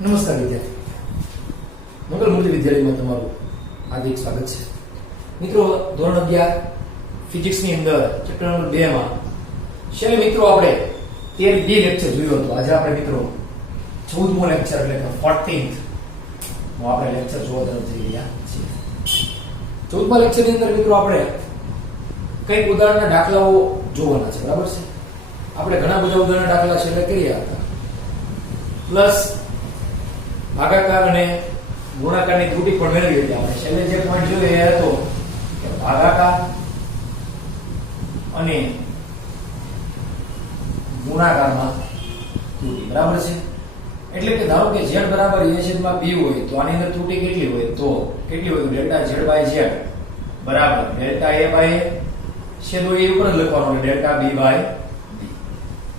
નમસ્કાર વિદ્યાર્થી મંગલમૂર્તિ વિદ્યાલયમાં તમારું હાર્દિક સ્વાગત છે. મિત્રો, ધોરણ 11 ફિઝિક્સની અંદર ચેપ્ટર નંબર 2 માં છેલ્લે મિત્રો આપણે 13 લેક્ચર જોયો હતો. આજે આપણે મિત્રો 14મો લેક્ચર એટલે કે 14th નો આપણે લેક્ચર જોવા તરફ જઈ રહ્યા છીએ. 14મા લેક્ચરની અંદર મિત્રો આપણે કઈક ઉદાહરણના દાખલાઓ જોવાના છે, બરાબર છે. આપણે ઘણા બધા ઉદાહરણના દાખલા છેલ્લે કર્યા હતા. પ્લસ ભાગાકાર અને ગુણાકારની ત્રુટી પણ મેળવી હતી. આપણે છેલ્લે જે પોઈન્ટ જોયો એ હતો કે ભાગાકાર અને ગુણાકારમાં ત્રુટી, બરાબર છે. એટલે કે ધારો કે z બરાબર a છેદમાં b હોય તો આની અંદર ત્રુટી કેટલી હોય? તો કેટલી હોય? ડેલ્ટા z બાય z બરાબર ડેલ્ટા a બાય છેદો a ઉપર જ લખવાનો એટલે ડેલ્ટા b બાય b.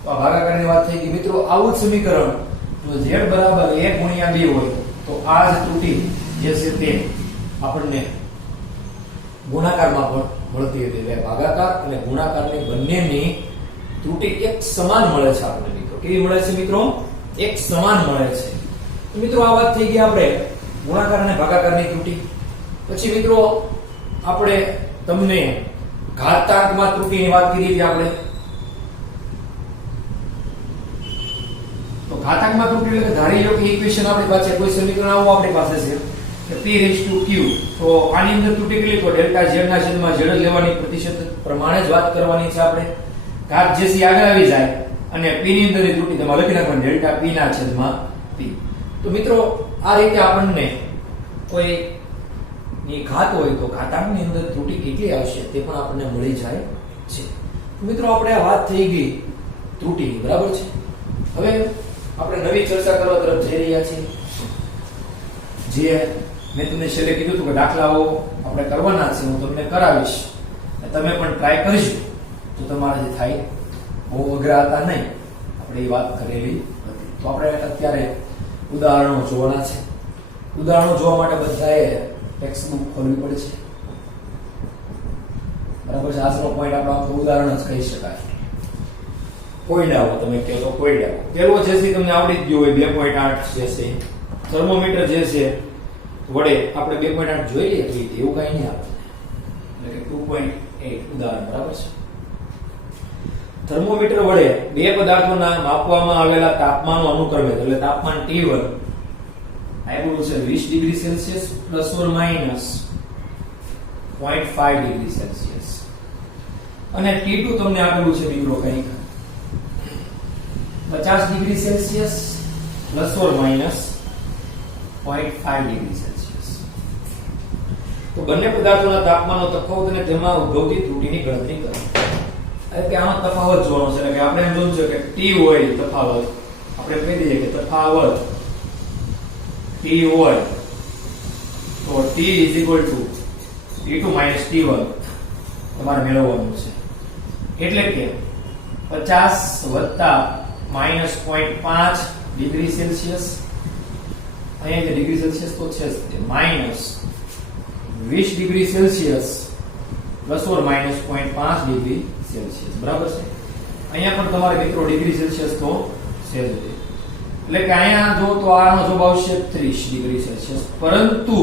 તો આ ભાગાકારની વાત થઈ ગઈ. મિત્રો, આવું જ સમીકરણ જો z બરાબર a ગુણ્યા b હોય તો આ જ ત્રુટી જે છે તે આપણને ગુણાકારમાં પણ મળતી હતી. એટલે ભાગાકાર અને ગુણાકારની બંનેની ત્રુટી એક સમાન મળે છે આપણને. મિત્રો, કેવી મળે છે? મિત્રો, એક સમાન મળે છે. તો મિત્રો, આ વાત થઈ ગઈ આપણે ગુણાકાર અને ભાગાકારની ત્રુટી. પછી મિત્રો આપણે તમને ઘાતાંકમાં ત્રુટીની વાત કરી હતી. આપણે ઘાતાંકમાં ત્રુટી એટલે ધારી લો કે ઇક્વેશન આપણી પાસે કોઈ સમીકરણ આવું આપણી પાસે છે કે p⁻q. તો આની અંદર ત્રુટી કેટલી? તો ડેલ્ટા z ના છેદમાં z જ લેવાની, પ્રતિશત પ્રમાણે જ વાત કરવાની છે આપણે. ઘાત જે છે આગળ આવી જાય અને p ની અંદરની ત્રુટી તમારે લખી નાખવાની ડેલ્ટા p ના છેદમાં p. તો મિત્રો, આ રીતે આપણને કોઈ ની ઘાત હોય તો ઘાતાંકની અંદર ત્રુટી કેટલી આવશે તે પણ આપણને મળી જાય છે. મિત્રો, આપણે આ વાત થઈ ગઈ ત્રુટીની, બરાબર છે. હવે આપણે નવી ચર્ચા કરવા તરફ જઈ રહ્યા છીએ. જે મેં તમને છેલ્લે કીધું હતું કે દાખલાઓ આપણે કરવાના છે, હું તમને કરાવીશ અને તમે પણ ટ્રાય કરજો તો તમારાથી થાય. બહુ અઘરા હતા નહીં, આપણે એ વાત કરેલી હતી. તો આપણે અત્યારે ઉદાહરણો જોવાના છે. ઉદાહરણો જોવા માટે બધાએ ટેક્સ્ટ બુક ખોલવી પડે છે, બરાબર છે. આજનો પોઈન્ટ આપણો આખું ઉદાહરણ જ કહી શકાય. કોયડાઓ તમે કહો તો કોયડાઓ. પેલો જે છે તમને આવડી જ ગયો હોય 2.8 જે છે થર્મોમીટર જે છે વડે આપણે 2.8 જોઈ લઈએ તો એવું કઈ નહીં આવે. એટલે કે 2.8 ઉદાહરણ, બરાબર છે. થર્મોમીટર વડે બે પદાર્થોના માપવામાં આવેલા તાપમાનો અનુક્રમે એટલે તાપમાન T1 આવેલું છે 20 degree Celsius plus or minus 0.5 degree Celsius અને T2 તમને આપેલું છે મિત્રો કંઈક 50 degree Celsius plus or minus 0.5 degree Celsius. તો બંને પદાર્થોના તાપમાનનો તફાવત અને તેમાં ઉદ્ભવતી ત્રુટીની ગણતરી કરો. એટલે કે આમાં તફાવત જોવાનો છે. એટલે કે આપણે એમ જોયું છે કે T હોય તફાવત, આપણે કહી દઈએ કે તફાવત T હોય તો T T2 T1 તમારે મેળવવાનું છે. એટલે કે 50 વત્તા માઈનસ 0.5 ડિગ્રી સેલ્સિયસ, અહીંયા જે ડિગ્રી સેલ્સિયસ તો છે જ, minus 20 degree Celsius plus or minus 0.5 degree Celsius, બરાબર છે. અહીંયા પણ તમારે મિત્રો ડિગ્રી સેલ્સિયસ તો છે જ. એટલે કે અહીંયા જો તો આનો જવાબ આવશે 30 ડિગ્રી સેલ્સિયસ, પરંતુ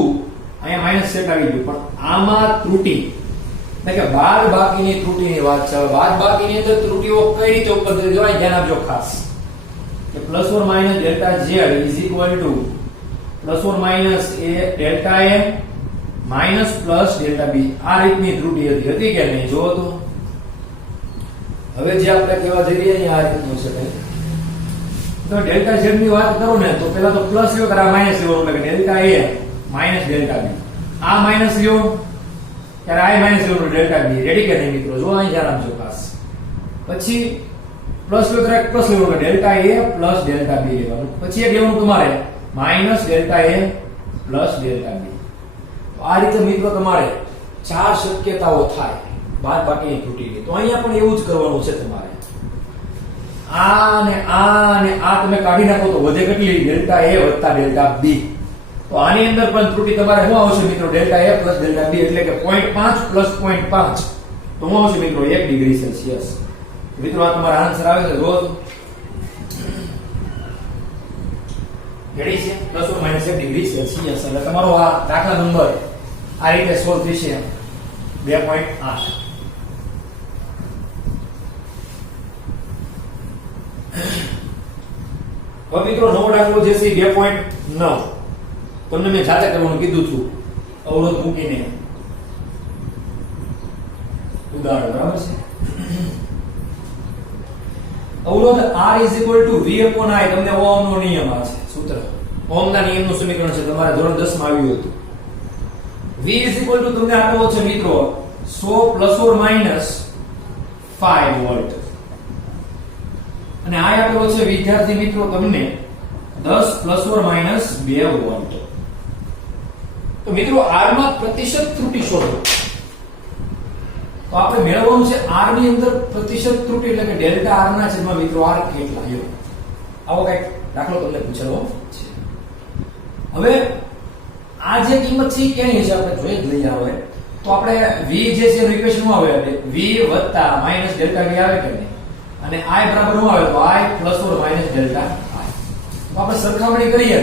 અહીંયા માઈનસ સેટ આવી ગયું. પણ આમાં ત્રુટી એટલે કે બાદ બાકીની ત્રુટીની વાત છે. બાદ બાકીની અંદર ત્રુટીઓ કઈ રીતે ઉપર થઈ જાય ધ્યાન આપજો ખાસ. કે plus or minus delta z is equal two plus or minus a delta a minus plus delta b. આ રીતની ત્રુટી હતી કે નહીં? જો તો હવે જે આપણે કહેવા જઈ રહ્યા છીએ આ રીતનું છે. તો ડેલ્ટા z ની વાત કરો ને તો પહેલા તો પ્લસ લ્યો કે માઈનસ લ્યો, એટલે કે delta a minus delta b. આ માઈનસ લ્યો ત્યારે આ માઈનસ લ્યો ડેલ્ટા b. રેડી કે નહીં મિત્રો? જો અહીં ધ્યાન આપજો ખાસ. પછી પ્લસ લ્યો ત્યારે પ્લસ લ્યો કે delta a plus delta b લેવાનું. પછી એક લેવાનું તમારે minus delta a plus delta b. તો આ રીતે મિત્રો તમારે ચાર શક્યતાઓ થાય બાદ બાકીની ત્રુટીની. તો અહીંયા પણ એવું જ કરવાનું છે તમારે. આ ને આ તમે કાઢી નાખો તો વધે કેટલી? ડેલ્ટા a વત્તા ડેલ્ટા b. તો આની અંદર પણ ત્રુટી તમારે શું આવશે મિત્રો? Delta a plus delta b એટલે કે 0.5 પ્લસ 0.5 તો શું આવશે મિત્રો? 1 ડિગ્રી સેલ્સિયસ. મિત્રો, આ તમારો આન્સર આવે છે. રોજ રેડી છે plus or minus 1 degree Celsius એટલે તમારો આ દાખલા નંબર આ રીતે સોલ્વ થશે 2.8 હવે મિત્રો નવો દાખલો જે છે 2.9 તમને મેં જાતે કરવાનું કીધું છું અવરોધ મૂકીને ઉદાહરણ બરાબર છે અવરોધ R V/I તમને ઓહમ નો નિયમ આ છે સૂત્ર ઓહમ ના નિયમનું સમીકરણ છે તમારે ધોરણ 10 માં આવ્યું હતું V તમને આપેલો છે મિત્રો 100 પ્લસ ઓર માઈનસ 5 વોલ્ટ અને આ આપેલો છે વિદ્યાર્થી મિત્રો તમને 10 પ્લસ ઓર માઈનસ 2 વોલ્ટ તો મિત્રો R માં પ્રતિશત ત્રુટિ શોધો તો આપણે મેળવવાનું છે R ની અંદર પ્રતિશત ત્રુટિ એટલે કે ડેલ્ટા R ના છેદમાં મિત્રો R કેટલા યો આવો કઈક દાખલો તમને પૂછેલો છે હવે આ જે કિંમત છે કેની છે આપણે જોઈ જ લઈએ હવે તો આપણે V જે છે એનું ઇક્વેશન માં આવે V માઈનસ ડેલ્ટા V આવે કે નહીં અને I બરાબર શું આવે તો I plus or minus delta I તો આપણે સરખામણી કરીએ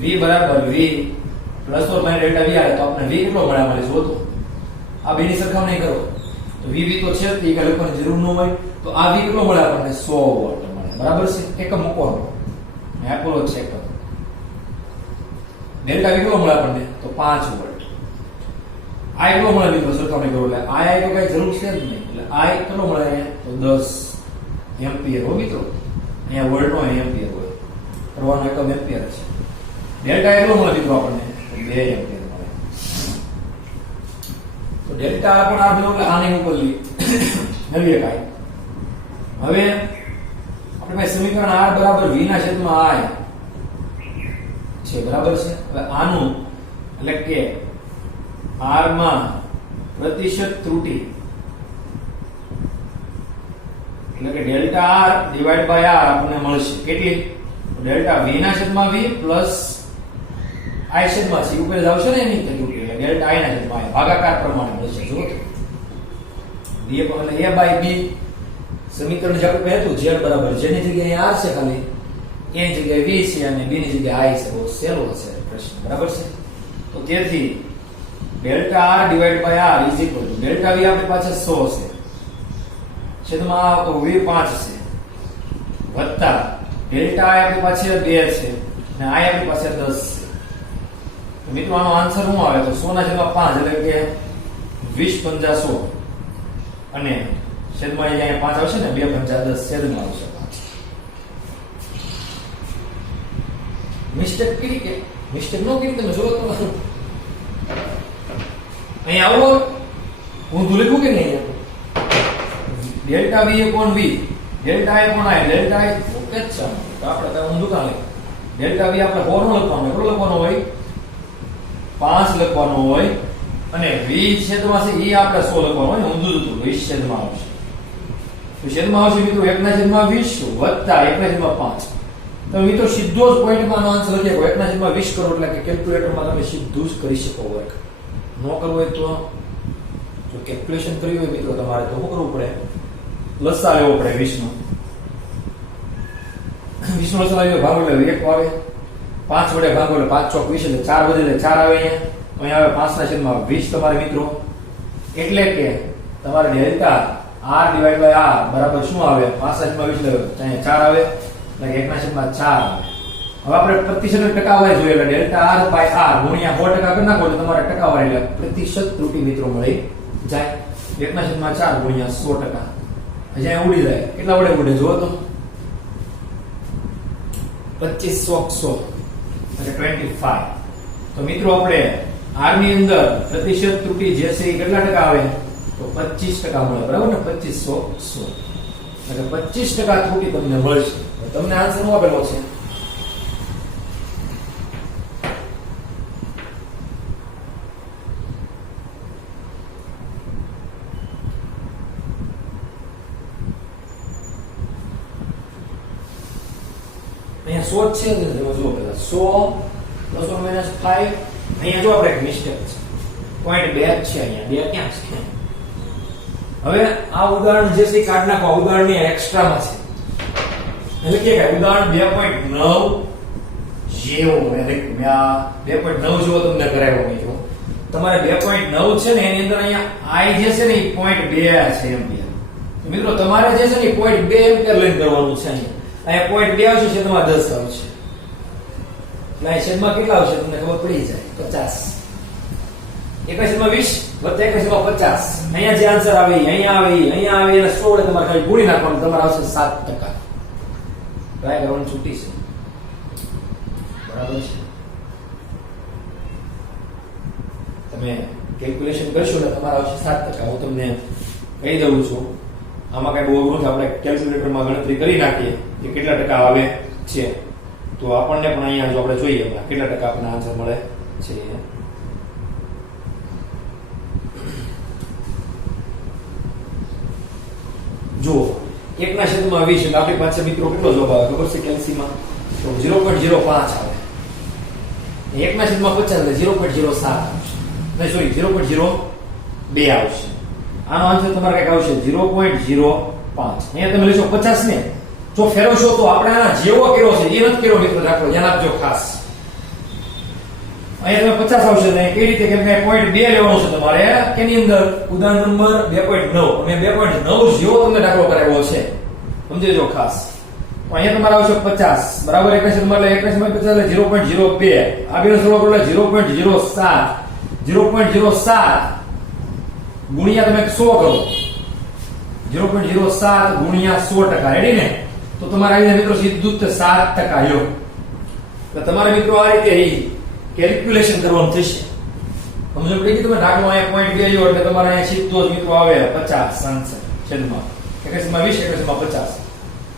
V બરાબર V plus or minus delta V આવે તો આપણે V કેટલો મળે શોધો આ બેની સરખામણી કરો તો V તો છે જ કે લખવાની જરૂર ન હોય તો આ V કેટલો મળે આપણને 100 વોલ્ટ મળે બરાબર છે એકમ મૂકવાનો મેં આપેલો છે એકમ ડેલ્ટા V કેટલો મળે આપણને તો 5 વોલ્ટ I કેટલો મળે મિત્રો સરખામણી કરો એટલે I તો કઈ જરૂર છે જ નહીં એટલે I કેટલો મળે તો 10 એમ્પિયર હો મિત્રો અહીંયા વોલ્ટ નો એમ્પિયર હોય કરવાનો એકમ એમ્પિયર છે ડેલ્ટા કેટલો મળે મિત્રો આપણને 2 એમ્પિયર મળે તો ડેલ્ટા પણ આ બેનો એટલે આની ઉપર મેળવીએ કાઈ હવે આપણે ભાઈ સમીકરણ R બરાબર V ના છેદમાં I છે બરાબર છે હવે આનું એટલે કે R માં પ્રતિશત ત્રુટિ એટલે કે delta R divide by R આપણને મળશે કેટલી ડેલ્ટા V ના છેદમાં V પ્લસ I છેદમાં C ઉપર આવશે ને એની ત્રુટિ એટલે ડેલ્ટા I ના છેદમાં I ભાગાકાર પ્રમાણે મળશે જો B એટલે A બાય B સમીકરણ જે આપણે હતું Z બરાબર જેની જગ્યાએ R છે ખાલી એની જગ્યાએ V છે અને B ની જગ્યાએ I છે બહુ સહેલો છે પ્રશ્ન બરાબર છે તો તેથી delta R divide by R is equal to delta V આપણી પાસે 100 છે છેદમાં તો V 5 છે વત્તા ડેલ્ટા I આપણી પાસે 2 છે અને I આપણી પાસે 10 છે તો મિત્રો આનો આન્સર શું આવે તો 100 ના છેદમાં 5 એટલે કે 20 50 100 અને છેદમાં અહીંયા 5 આવશે ને 2 50 10 છેદમાં આવશે મિસ્ટેક કરી કે મિસ્ટેક નો કરી તમે જોવો તો અહીંયા આવો હું લખ્યું કે નહીં delta V upon V delta I upon I delta I okay છે તો આપણે તો ઊંધું કાં લઈ ડેલ્ટા V આપણે 4 નો લખવાનો કેટલો લખવાનો હોય 5 લખવાનો હોય અને V છેદમાં છે ઈ આપણે 100 લખવાનો હોય ને ઊંધું જ હતું 20 છેદમાં આવશે તો છેદમાં આવશે મિત્રો 1 ના છેદમાં 20 વત્તા 1 ના છેદમાં 5 તો મિત્રો સીધો જ પોઈન્ટમાં આનો આન્સર લખી શકો 1 ના છેદમાં 20 કરો એટલે કે કેલ્ક્યુલેટરમાં તમે સીધું જ કરી શકો વર્ક ન કરવું હોય તો જો કેલ્ક્યુલેશન કરવી હોય મિત્રો તમારે તો શું કરવું પડે લસા લેવો પડે 20 નો લસા લાવ્યો ભાગો એટલે 1 આવે 5 વડે ભાગો એટલે 5 ચોક 20 એટલે 4 વધે એટલે 4 આવે અહીંયા આવે 5 ના છેદમાં 20 તમારે મિત્રો એટલે કે તમારે delta R divide by R બરાબર શું આવે 5 ના છેદમાં 20 એટલે અહીંયા 4 આવે એટલે 1 ના છેદમાં 4 આવે હવે આપણે પ્રતિશત ટકાવારી જોઈએ એટલે ડેલ્ટા R બાય R ગુણ્યા 100% કરી નાખો એટલે તમારે ટકાવારી એટલે પ્રતિશત ત્રુટિ મિત્રો મળી જાય 1 ના છેદમાં 4 ગુણ્યા 100% અહીંયા ઉડી જાય કેટલા વડે ઉડે જો તો 25 એટલે 25 તો મિત્રો આપણે R ની અંદર પ્રતિશત ત્રુટિ જે છે એ કેટલા ટકા આવે તો 25% મળે બરાબર ને 25 એટલે 25% ત્રુટિ તમને મળશે તમને આન્સર શું આપેલો છે અહીંયા 100 છે ને જો પેલા 100 ± 5 અહીંયા જો આપણે એક મિસ્ટેક છે પોઈન્ટ 2 છે અહીંયા 2 ક્યાં છે હવે આ ઉદાહરણ જે છે કાઢ નાખો ઉદાહરણની એક્સ્ટ્રામાં છે એટલે કે ઉદાહરણ 2.9 જેવો મેં 2.9 જેવો તમને કરાવ્યો મેં જો તમારે 2.9 છે ને એની અંદર અહીંયા I જે છે ને એ 0.2 છે એમ્પિયર. મિત્રો તમારે જે છે ને 0.2 એમ્પિયર લઈને કરવાનું છે. અહીંયા 0.2 આવશે છે તમારે 10 આવશે. એટલે અહીં છેદમાં કેટલા આવશે તમને ખબર પડી જાય 50. 1/20 + 1/50. અહીંયા જે આન્સર આવે અહીંયા આવે અને 16 તમારે ખાલી ગુણી નાખવાનું તમારે આવશે 7%. ટ્રાય કરવાની છૂટી છે. બરાબર છે. તમે કેલ્ક્યુલેશન કરશો ને તમારા આવશે 7%. હું તમને કહી દઉં છું આમાં કઈ બહુ અઘરું છે. આપણે કેલ્ક્યુલેટરમાં ગણતરી કરી નાખીએ કે કેટલા ટકા આવે છે તો આપણને પણ અહીંયા જો આપણે જોઈએ કેટલા ટકા આપણને આન્સર મળે છે. જુઓ 1/20 એટલે આપણી પાસે મિત્રો કેટલો જવાબ આવે ખબર છે કેલ્સીમાં? તો 0.05 આવે. 1/50 એટલે 0.07 આવશે. નહીં સોરી 0.02 આવશે. આનો આન્સર તમારે કઈક આવશે 0.05. અહીંયા તમે લેશો 50 ને જો ફેરવશો તો આપણે આના જેવો કર્યો છે એ નથી કર્યો મિત્રો દાખલો ધ્યાન આપજો ખાસ. અહીંયા તમે 50 આવશે ને કઈ રીતે કેમ કે 0.2 લેવાનો છે તમારે કેની અંદર ઉદાહરણ નંબર 2.9 અમે 2.9 જેવો તમને દાખલો કરાવ્યો છે સમજીજો ખાસ. તો અહીંયા તમારે આવશે 50 બરાબર 1/50 એટલે 0.02 આ બેનો સરવાળો કરો એટલે 0.07 ગુણ્યા તમે 100 કરો 0.07 ગુણ્યા 100% રેડી ને તો તમારે આવી જાય મિત્રો સીધું જ 7% લ્યો. તો તમારે મિત્રો આ રીતે કેલ્ક્યુલેશન કરવાનું થશે. સમજો પડી ગઈ તમે દાખલો અહીંયા 0.2 લ્યો એટલે તમારે અહીંયા સીધો જ મિત્રો આવે 50 આન્સર છેદમાં 1/20 1/50.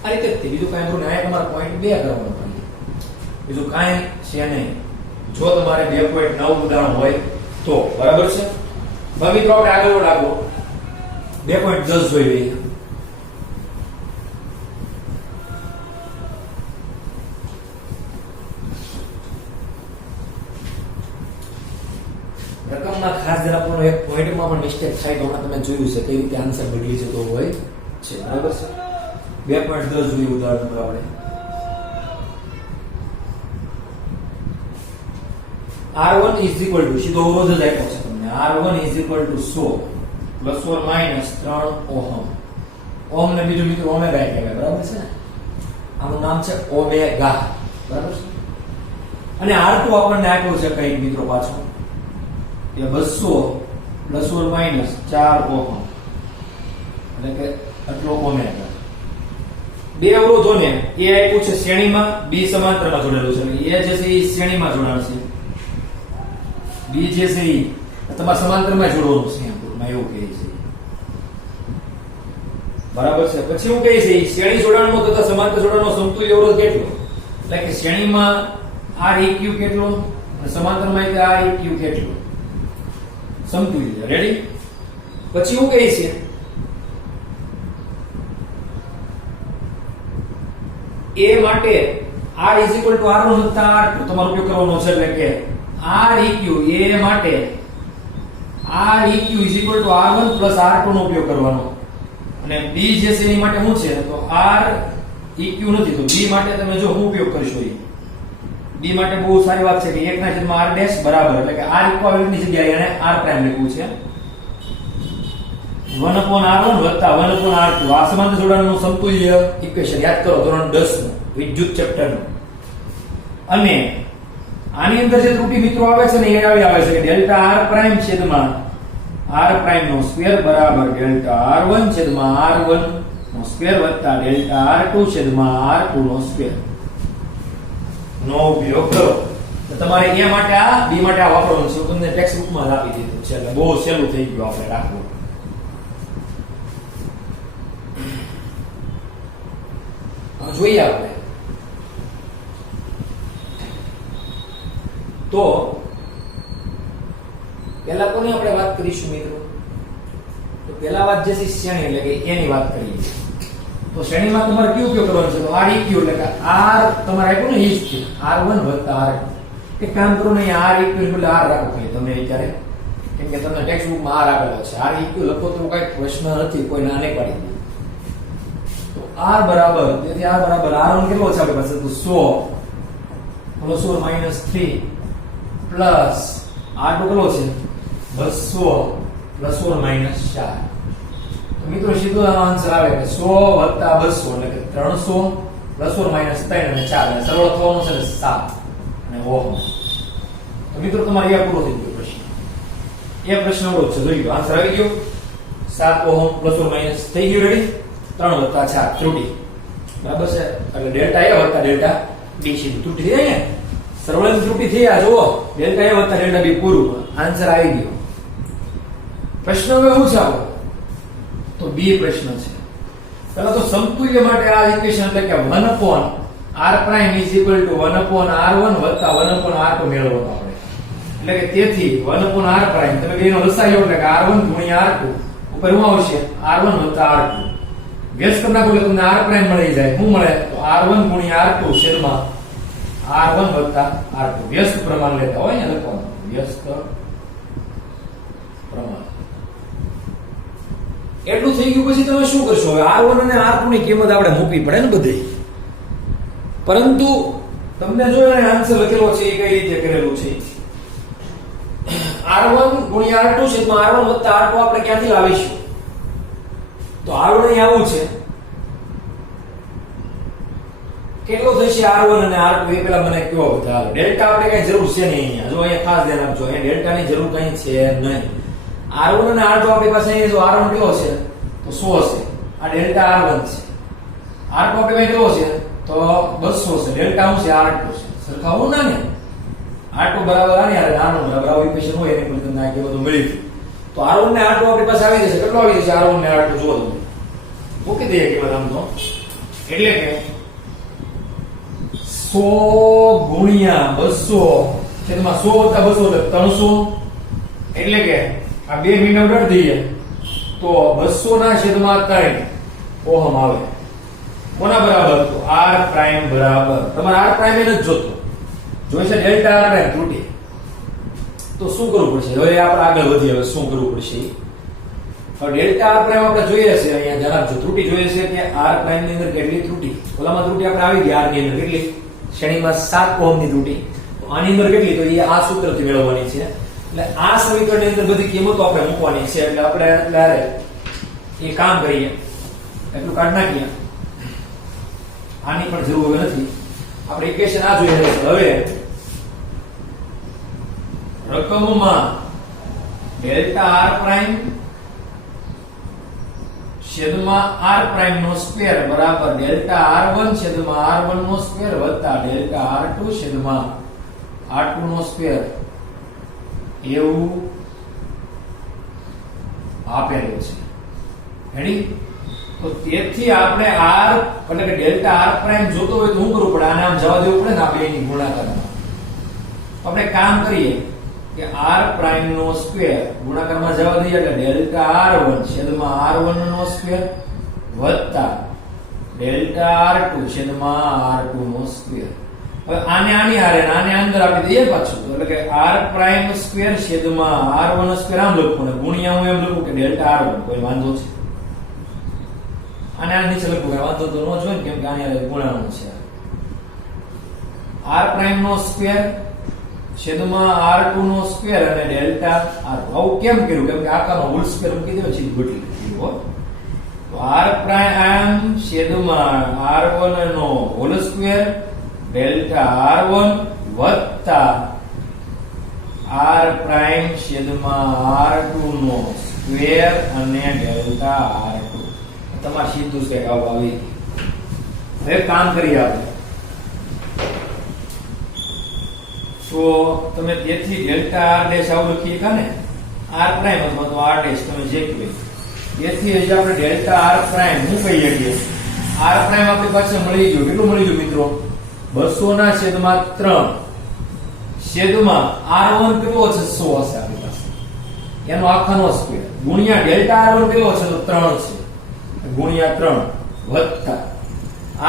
આ રીતે જ બીજું કાંઈ બરું અહીંયા તમારે 0.2 કરવાનું પડે. બીજું કાંઈ છે નહીં જો તમારે 2.9 ઉદાહરણ હોય તો બરાબર છે. હવે મિત્રો આપણે આગળ રાખો 2.10 જોઈ લઈએ. રકમમાં ખાસ જરા પણ એક પોઈન્ટમાં પણ મિસ્ટેક થાય તો હમણાં તમે જોયું છે કઈ રીતે આન્સર બદલી જતો હોય છે બરાબર છે. 2.10 જોઈએ ઉદાહરણ પર આપણે R1 = સીધો અવરોધ જ આપ્યો છે તમને. R1 = 100 ± 3 ohm. ઓહમ ને બીજું મિત્રો ઓમેગા કહેવાય બરાબર છે ને. આનું નામ છે ઓમેગા બરાબર છે. અને R2 આપણને આપ્યો છે કઈ મિત્રો પાછો કે 200 ± 4 ઓહમ એટલે કે આટલો ઓમેગા. બે અવરોધોને A આપ્યું છે શ્રેણીમાં B સમાંતરમાં જોડેલું છે. A જે છે એ શ્રેણીમાં જોડાણ છે. B જે છે એ તમારે સમાંતરમાં જોડવાનું છે એમાં એવું કહે છે બરાબર છે. પછી એવું કહે છે શ્રેણી જોડાણનો તથા સમાંતર જોડાણનો સમતુલ્ય અવરોધ કેટલો એટલે કે શ્રેણીમાં Req કેટલો અને સમાંતરમાં Req કેટલો સમતુલ્ય. રેડી. પછી એવું કહે છે A માટે R = R1 + R2 તમારો ઉપયોગ કરવાનો છે એટલે કે Req A માટે Req = R1 + R2 નો ઉપયોગ કરવાનો. અને B જે છે એની માટે શું છે તો Req નથી તો B માટે તમે જો શું ઉપયોગ કરશો B માટે બહુ સારી વાત છે કે 1/r' બરાબર એટલે કે R ઇક્વિવેલન્ટ ની જગ્યાએ એને R' લખ્યું છે 1/R1 + 1/R2. આ સમાંતર જોડાણનું સમતુલ્ય ઇક્વેશન યાદ કરો ધોરણ 10 નું વિદ્યુત ચેપ્ટર નું. અને આની અંદર જે ત્રુટી મિત્રો આવે છે ને એ આવે છે કે ડેલ્ટા R પ્રાઇમ છેદમાં R પ્રાઇમ નો સ્ક્વેર બરાબર ડેલ્ટા R1 છેદમાં R1 નો સ્ક્વેર વત્તા ડેલ્ટા R2 છેદમાં R2 નો સ્ક્વેર નો ઉપયોગ કરો. તો તમારે A માટે આ B માટે આ વાપરવાનું છે. તમને ટેક્સ્ટ બુકમાં જ આપી દીધું છે એટલે બહુ સહેલું થઈ ગયું આપણે રાખવું. જોઈએ આપણે તો પહેલા કોની આપણે વાત કરીશું મિત્રો તો પહેલા વાત જે છે શ્રેણી એટલે કે એની વાત કરીએ તો શ્રેણીમાં તમારે કયો ઉપયોગ કરવાનો છે તો Req એટલે કે R તમારે આપ્યું ને એ જ છે R1 + R2. એક કામ કરો ને Req એટલે R રાખો ખાલી તમે અત્યારે કેમ કે તમને ટેક્સ્ટ બુકમાં R આપેલો છે. Req લખો તો કઈ પ્રશ્ન નથી કોઈ નાને પાડી દે તો R બરાબર તેથી R બરાબર R1 કેટલો છે આપણી પાસે તો 100 +4 -3 પ્લસ r કેટલો છે 200 +4 -4. તો મિત્રો સીધો આન્સર આવે કે 100 + 200 એટલે કે 300 +4 -3 અને 4 એટલે સરળ થવાનું છે 7 અને ઓહમ. તો મિત્રો તમારે આ પૂરો થઈ ગયો પ્રશ્ન. એ પ્રશ્ન એવો છે, જોઈ લો આન્સર આવી ગયો 7 ઓહમ +4 થઈ ગયું. રેડી? 3 + 4 ત્રુટી બરાબર છે, એટલે ડેલ્ટા a + ડેલ્ટા b સીધું ત્રુટી થઈ જાય ને, સરવાળાની ત્રુટી થઈ આ જુઓ, ડેલ્ટા a + ડેલ્ટા b પૂરું, આન્સર આવી ગયો. પ્રશ્ન હવે શું છે આપણો? તો b પ્રશ્ન છે. પહેલા તો સમતુલ્ય માટે આ ઇક્વેશન એટલે કે 1/r' = 1/r1 + 1/r2 મેળવવાનો આપણે. એટલે કે તેથી 1/r' તમે બેનો લસાઅ લો એટલે કે r1 * r2 ઉપર શું આવશે r1 + r2. વ્યસ્ત કરી નાખો એટલે તમને r' મળી જાય. શું મળે? તો r1 * r2 છેદમાં r1 + r2. વ્યસ્ત પ્રમાણ લેતા હોય ને લખવાનું, વ્યસ્ત પ્રમાણ. એટલું થઈ ગયું પછી તમે શું કરશો? હવે r1 અને r2 ની કિંમત આપણે મૂકવી પડે ને બધે. પરંતુ તમને જો એને આન્સર લખેલો છે એ કઈ રીતે કરેલું છે, r1 * r2 છેદમાં r1 + r2 આપણે ક્યાંથી લાવીશું? તો r1 અહીં આવું છે, કેટલો થશે r1 અને r2 એ પેલા મને કહો. ચાલો ડેલ્ટા આપણે કઈ જરૂર છે નહીં અહીંયા, જો અહીંયા ખાસ ધ્યાન આપજો, અહીંયા ડેલ્ટાની જરૂર કઈ છે નહીં. r1 અને r2 આપણી પાસે અહીંયા જો r1 કેટલો છે તો 100 છે, આ ડેલ્ટા r1 છે. r2 આપણે કઈ કેટલો છે તો 200 છે, ડેલ્ટા શું છે r2 છે. સરખાવું ના ને, r2 બરાબર આની હારે r1 બરાબર આવું ઇક્વેશન હોય એને પર તમને આ કે બધું મળી ગયું. તો r1 ને r2 આપણી પાસે આવી જશે. કેટલો આવી જશે r1 ને r2 જુઓ તમે, મૂકી દઈએ કે આમ તો, એટલે કે 100 × 200 છેદમાં 100 + 200 એટલે 300. એટલે કે આ બે મીંડા ઉડાડી દઈએ તો 200 ના છેદમાં 3 ઓહમ આવે. કોના બરાબર? તો r' બરાબર, તમારે r' એને જ જોતો, જોઈશે ડેલ્ટા r' ત્રુટી. તો શું કરવું પડશે? હવે આપણે આગળ વધીએ. હવે શું કરવું પડશે? હવે ડેલ્ટા r' આપણે જોઈએ છે, અહીંયા ધ્યાન આપજો, ત્રુટી જોઈએ છે કે r' ની અંદર કેટલી ત્રુટી. ઓલામાં ત્રુટી આપણે આવી ગઈ r ની અંદર કેટલી, શ્રેણીમાં 7 ઓહમ ની ત્રુટી. તો આની અંદર કેટલી? તો એ આ સૂત્રથી મેળવવાની છે. એટલે આ સમીકરણની અંદર બધી કિંમતો આપણે મૂકવાની છે. એટલે આપણે ત્યારે એ કામ કરીએ, એટલું કાઢ નાખીએ. આની પણ જરૂર હવે નથી, આપણે ઇક્વેશન આ જોઈએ છે. હવે રકમમાં ડેલ્ટા r' છેદમાં r' નો સ્ક્વેર બરાબર ડેલ્ટા r1 છેદમાં r1 નો સ્ક્વેર વત્તા ડેલ્ટા r2 છેદમાં r2 નો સ્ક્વેર એવું આપેલું છે. રેડી? તો તેથી આપણે r એટલે કે ડેલ્ટા r' જોતો હોય તો શું કરવું પડે? આને આમ જવા દેવું પડે ને આપણે એની ગુણાકારમાં. આપણે કામ કરીએ કે r' નો સ્ક્વેર ગુણાકારમાં જવા દઈએ એટલે ડેલ્ટા r1 છેદમાં r1 નો સ્ક્વેર વત્તા ડેલ્ટા r2 છેદમાં r2 નો સ્ક્વેર. હવે આને આની હારે આને અંદર આપી દઈએ પાછું, એટલે કે r' સ્ક્વેર છેદમાં r1 સ્ક્વેર આમ લખું ને ગુણ્યા હું એમ લખું કે ડેલ્ટા r1. કોઈ વાંધો છે? આને આ નીચે લખું, કે વાંધો તો ન જોઈએ ને, કેમ કે આની હારે ગુણાનું છે. r' નો સ્ક્વેર છેદમાં r2 નો સ્ક્વેર અને ડેલ્ટા r2. આવું કેમ કર્યું? કેમ કે આખાનો હોલ સ્ક્વેર મૂકી દેવો છે, ઘટી લીધું હો. તો r' છેદમાં r1 નો હોલ સ્ક્વેર ડેલ્ટા r1 વત્તા r' છેદમાં r2 નો સ્ક્વેર અને ડેલ્ટા r2. તમારે સીધું છે આવું આવી. હવે કામ કરીએ આપણે. તો તમે તેથી ડેલ્ટા r' આવું લખીએ કા ને, r' અથવા તો r' તમે જે કહો. તેથી હજી આપણે ડેલ્ટા r' હું કહીએ છીએ r' આપણી પાસે મળી ગયું. કેટલું મળી ગયું મિત્રો? 200 ના છેદમાં 3 છેદમાં r1 કેટલો છે? 100 હશે આપણી પાસે, એનો આખાનો સ્ક્વેર ગુણ્યા ડેલ્ટા r1 કેટલો છે? તો 3 છે, ગુણ્યા 3 વત્તા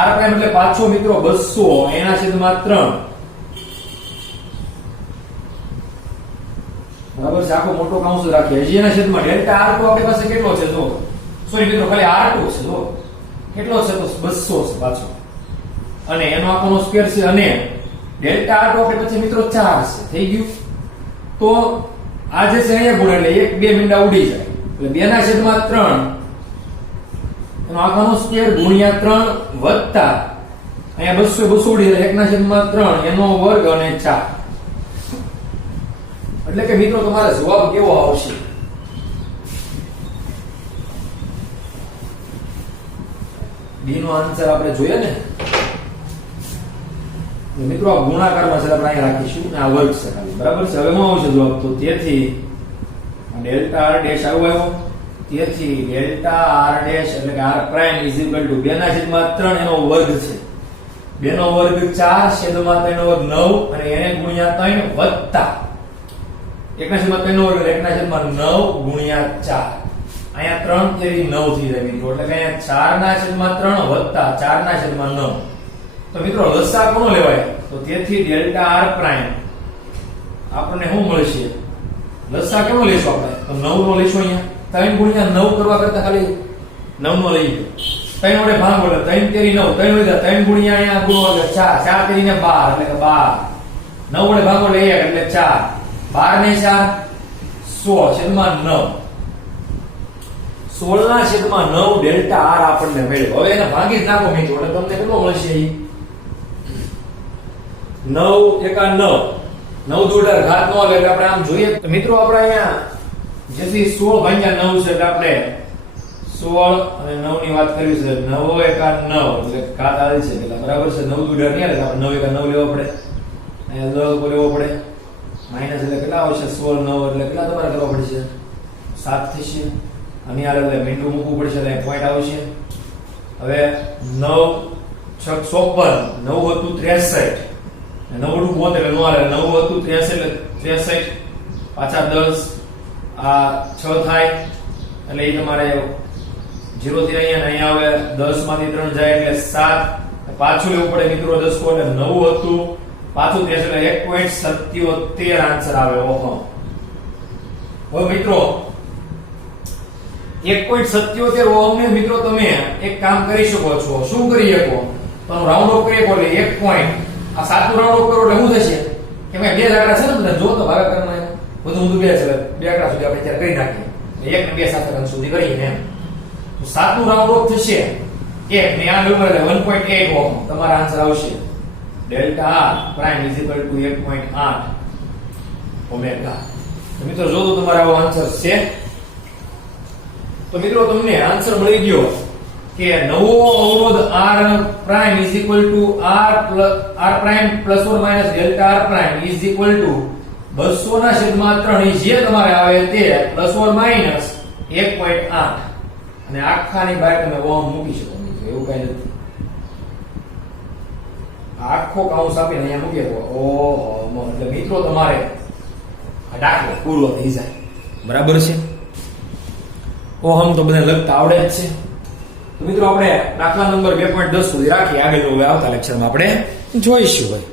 r' એટલે પાછો મિત્રો 200 એના છેદમાં 3 બરાબર છે. આખો મોટો કાઉન્સ રાખીએ. હજી એના છેદમાં ડેલ્ટા r2 આપણી પાસે કેટલો છે? જો સોરી મિત્રો, ખાલી r2 છે. જો કેટલો છે? તો 200 છે પાછો, અને એનો આખોનો સ્ક્વેર છે, અને ડેલ્ટા આર ટુ આપણે પછી મિત્રો 4 છે થઈ ગયું. તો આ જે છે અહીંયા ગુણ એટલે 1 2 મીંડા ઉડી જાય એટલે 2 ના છેદમાં 3 એનો આખાનો સ્ક્વેર ગુણ્યા 3 વત્તા અહીંયા 200 200 ઉડી જાય 1 ના છેદમાં 3 એનો વર્ગ અને 4. એટલે કે મિત્રો તમારો જવાબ કેવો આવશે? બી નો આન્સર આપણે જોઈએ ને મિત્રો આ ગુણાકારમાં છે આપણે અહીંયા રાખીશું આ વર્ગ છે ખાલી બરાબર છે. હવે શું આવશે જવાબ? તો તેથી ડેલ્ટા આર ડેશ આવ્યો તેથી ડેલ્ટા આર ડેશ એટલે કે R prime is equal to 2 ના છેદમાં 3 એનો વર્ગ છે 2 નો વર્ગ 4 છેદમાં 3 નો વર્ગ 9 અને એને ગુણ્યા 3 વત્તા 1 ના છેદમાં 3 નો વર્ગ 1 ના છેદમાં 9 ગુણ્યા 4 અહીંયા 3 તેરી 9 થઈ જાય મિત્રો એટલે કે અહીંયા 4 ના છેદમાં 3 વત્તા 4 ના છેદમાં 9. તો મિત્રો લસા કોનો લેવાય? તો તેથી ડેલ્ટા આર પ્રાઇમ આપણને શું મળશે? લસા કેનો લેશું આપણે? તો 9 નો લેશું. અહીંયા 3 ગુણ્યા 9 કરવા કરતા ખાલી 9 નો લઈ લો. 3 વડે ભાગો એટલે 3 તેરી 9 3 વડે 3 ગુણ્યા અહીંયા ગુણો એટલે 4 4 તેરી ને 12 એટલે કે 12 9 વડે ભાગો એટલે 1 એટલે 4 12 ને 4 16 છેદમાં 9 16 ના છેદમાં 9 ડેલ્ટા આર આપણને મળ્યો. હવે એને ભાગી જ નાખો મિત્રો એટલે તમને કેટલો મળશે? 9 એકા 9 9 દુ 18 ઘાત નો આવે એટલે આપણે આમ જોઈએ તો મિત્રો આપણે અહીંયા જેથી 16 ભાગ્યા 9 છે એટલે આપણે 16 અને 9 ની વાત કરી છે 9 એકા 9 એટલે ઘાત આવે છે એટલે બરાબર છે 9 દુ 18 એટલે આપણે 9 એકા 9 લેવો પડે અહીંયા 10 લેવો પડે માઈનસ એટલે કેટલા આવશે 16 9 એટલે કેટલા તમારે કરવા પડશે 7 થશે અને આ એટલે મીંડું મૂકવું પડશે એટલે પોઈન્ટ આવશે. હવે 9 6 56 9 હતું 63 9 નું 72 એટલે નો આવે 9 હતું 63 એટલે 63 પાછા 10 આ 6 થાય એટલે એ તમારે 0 થી અહીંયા આવે 10 માંથી 3 જાય એટલે 7 પાછું લેવું પડે મિત્રો 10 કો એટલે 9 હતું પાછું 63 એટલે 1.77 આન્સર આવે. ઓહો હવે મિત્રો 1.77 ઓહમ ને મિત્રો તમે એક કામ કરી શકો છો. શું કરી શકો? તો રાઉન્ડ ઓફ કરી શકો એટલે 1. આ સાચું રાઉન્ડ ઓફ કરો એટલે શું થશે કે મેં બે આંકડા છે ને બધા જો તો ભાગાકારમાં બધું ઊંધું બે છે બે આંકડા સુધી આપણે ત્યારે કરી નાખીએ 1 ને 2 સાથે અંક સુધી કરીએ એમ તો સાચું રાઉન્ડ ઓફ થશે 1 ને આ નંબર એટલે 1.8 ઓહમ તમારો આન્સર આવશે. Delta R prime is equal to 1.8 omega. તો મિત્રો જો તો તમારો આવો આન્સર છે. તો મિત્રો તમને આન્સર મળી ગયો કે નવો અવરોધ r prime is equal two r prime plus or minus delta r prime is equal two 200 ના છેદમાં 3 જે તમારે આવે તે પ્લસ ઓર માઈનસ 1.8 અને આખાની બહાર તમે ઓહમ મૂકી શકો મિત્રો એવું કઈ નથી. આખો કાઉન્સ આપીને અહીંયા મૂકી દો ઓહો એટલે મિત્રો તમારે આ દાખલો પૂરો થઈ જાય બરાબર છે. ઓહમ તો બધાને લગતા આવડે જ છે. તો મિત્રો આપણે દાખલા નંબર 2.10 સુધી રાખી આગળ હવે આવતા લેક્ચરમાં આપણે જોઈશું ભાઈ.